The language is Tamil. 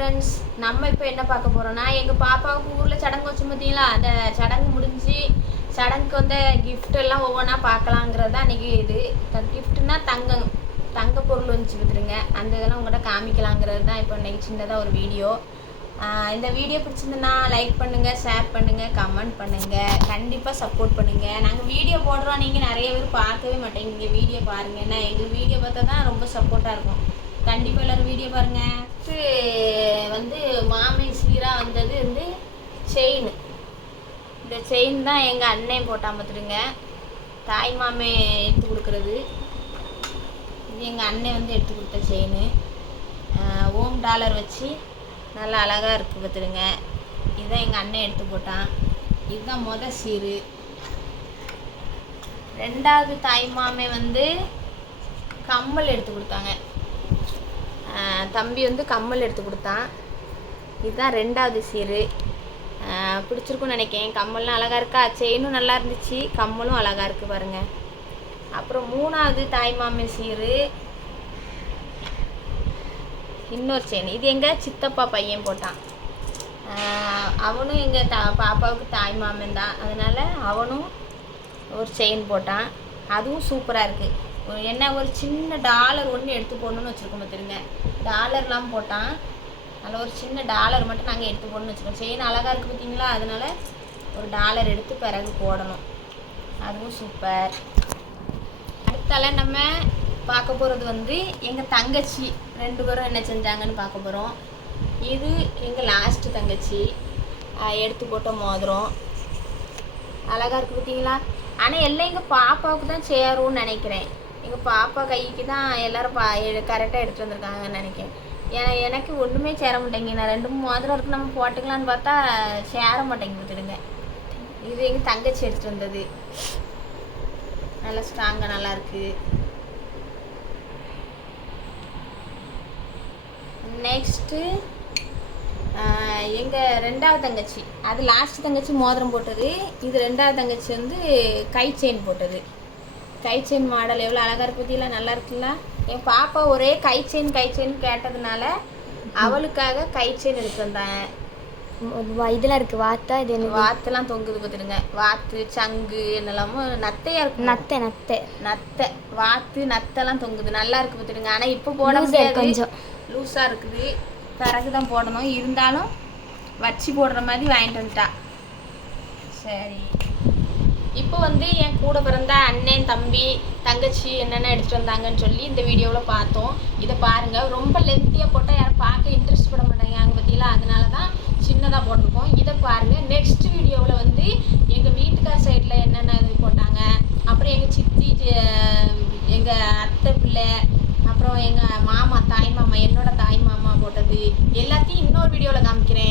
ஃப்ரெண்ட்ஸ், நம்ம இப்போ என்ன பார்க்க போகிறோம்னா, எங்கள் பாப்பாவுக்கு ஊரில் சடங்கு வச்சு பார்த்தீங்களா, அந்த சடங்கு முடிஞ்சு சடங்குக்கு வந்து கிஃப்ட் எல்லாம் ஒவ்வொன்றா பார்க்கலாங்கிறது தான் அன்றைக்கி. இது கிஃப்ட்னா தங்க பொருள் வந்துச்சு பார்த்துருங்க, அந்த இதெல்லாம் உங்கள்கிட்ட காமிக்கலாங்கிறது தான் இப்போ இன்றைக்கி சின்னதாக ஒரு வீடியோ. இந்த வீடியோ பிடிச்சிருந்துன்னா லைக் பண்ணுங்கள், ஷேர் பண்ணுங்கள், கமெண்ட் பண்ணுங்கள், கண்டிப்பாக சப்போர்ட் பண்ணுங்கள். நாங்கள் வீடியோ போடுறோம், நீங்கள் நிறைய பேர் பார்க்கவே மாட்டேங்க. வீடியோ பாருங்கள், ஏன்னா எங்களுக்கு வீடியோ பார்த்தா தான் ரொம்ப சப்போர்ட்டாக இருக்கும். கண்டிப்பாக எல்லோரும் வீடியோ பாருங்கள். வந்து மாமை சீராக வந்தது வந்து செயின். இந்த செயின் தான் எங்கள் அண்ணன் போட்டால் பார்த்துடுங்க, தாய் மாமே எடுத்து கொடுக்குறது. இது எங்கள் அண்ணன் வந்து எடுத்து கொடுத்த செயின். ஓம் டாலர் வச்சு நல்லா அழகாக இருக்குது பார்த்துடுங்க. இதுதான் எங்கள் அண்ணன் எடுத்து போட்டான். இதுதான் மொதல் சீரு. ரெண்டாவது தாய் மாமே வந்து கம்மல் எடுத்து கொடுத்தாங்க. தம்பி வந்து கம்மல் எடுத்து கொடுத்தான். இதுதான் ரெண்டாவது சீரு. பிடிச்சிருக்குன்னு நினைக்கிறேன். கம்மல்லாம் அழகாக இருக்கா, செயினும் நல்லா இருந்துச்சு, கம்மலும் அழகாக இருக்குது பாருங்கள். அப்புறம் மூணாவது தாய்மாமே சீரு இன்னொரு செயின். இது எங்கள் சித்தப்பா பையன் போட்டான். அவனும் எங்கள் பாப்பாவுக்கு தாய்மாமன் தான், அதனால் அவனும் ஒரு செயின் போட்டான். அதுவும் சூப்பராக இருக்குது. என்ன ஒரு சின்ன டாலர் ஒன்று எடுத்து போடணுன்னு வச்சுருக்கோம் பார்த்துருங்க. டாலர்லாம் போட்டான். அதில் ஒரு சின்ன டாலர் மட்டும் நாங்கள் எடுத்து போடணும்னு வச்சுருக்கோம். செயின் அழகாக இருக்குது பார்த்தீங்களா, அதனால் ஒரு டாலர் எடுத்து பிறகு போடணும். அதுவும் சூப்பர். அடுத்தால நம்ம பார்க்க போகிறது வந்து எங்கள் தங்கச்சி 2 பேரும் என்ன செஞ்சாங்கன்னு பார்க்க போகிறோம். இது எங்கள் லாஸ்ட்டு தங்கச்சி எடுத்து போட்ட மோதிரம். அழகாக இருக்குது பார்த்தீங்களா. ஆனால் எல்லாம் எங்கள் பாப்பாவுக்கு தான் சேரும்னு நினைக்கிறேன். எங்கள் பாப்பா கைக்கு தான் எல்லோரும் கரெக்டாக எடுத்துகிட்டு வந்திருக்காங்கன்னு நினைக்கிறேன். எனக்கு ஒன்றுமே சேர மாட்டேங்க. நான் 2 மோதிரம் இருக்குது, நம்ம போட்டுக்கலான்னு பார்த்தா சேர மாட்டேங்க பார்த்துடுங்க. இது எங்கள் தங்கச்சி எடுத்துகிட்டு வந்தது. நல்லா ஸ்ட்ராங்காக நல்லா இருக்குது. நெக்ஸ்ட்டு எங்கள் ரெண்டாவது தங்கச்சி, அது லாஸ்ட் தங்கச்சி மோதிரம் போட்டது. இது ரெண்டாவது தங்கச்சி வந்து கை செயின் போட்டது. கை செயின் மாடல் எவ்வளோ அழகாக இருக்கு பார்த்தீங்களா, நல்லா இருக்குல்ல. என் பாப்பா ஒரே கை செயின் கேட்டதுனால அவளுக்காக கை செயின் எடுத்து வந்தேன். இதெல்லாம் இருக்குது, வாத்தா இது வாத்தெல்லாம் தொங்குது பார்த்துடுங்க. வாத்து சங்கு என்னெல்லாமோ நத்தையாக இருக்கும். நத்தை வாத்து நத்தெல்லாம் தொங்குது, நல்லா இருக்குது பார்த்துடுங்க. ஆனால் இப்போ போட முடியாது, கொஞ்சம் லூஸாக இருக்குது, பிறகு தான் போடணும். இருந்தாலும் வச்சு போடுற மாதிரி வாங்கிட்டு வந்துட்டா. சரி, இப்போ வந்து என் கூட பிறந்த அண்ணன் தம்பி தங்கச்சி என்னென்ன எடுத்துகிட்டு வந்தாங்கன்னு சொல்லி இந்த வீடியோவில் பார்த்தோம். இதை பாருங்கள். ரொம்ப லென்த்தியாக போட்டால் யாரும் பார்க்க இன்ட்ரெஸ்ட் பட மாட்டாங்க அங்கே பற்றிலாம், அதனால தான் சின்னதாக போட்டிருக்கோம். இதை பாருங்கள். நெக்ஸ்ட் வீடியோவில் வந்து எங்கள் வீட்டுக்கார் சைடில் என்னென்ன இது போட்டாங்க, அப்புறம் எங்கள் சித்தி, எங்கள் அத்தை பிள்ளை, அப்புறம் எங்கள் மாமா தாய் மாமா, என்னோட தாய் மாமா போட்டது எல்லாத்தையும் இன்னொரு வீடியோவில் காமிக்கிறேன்.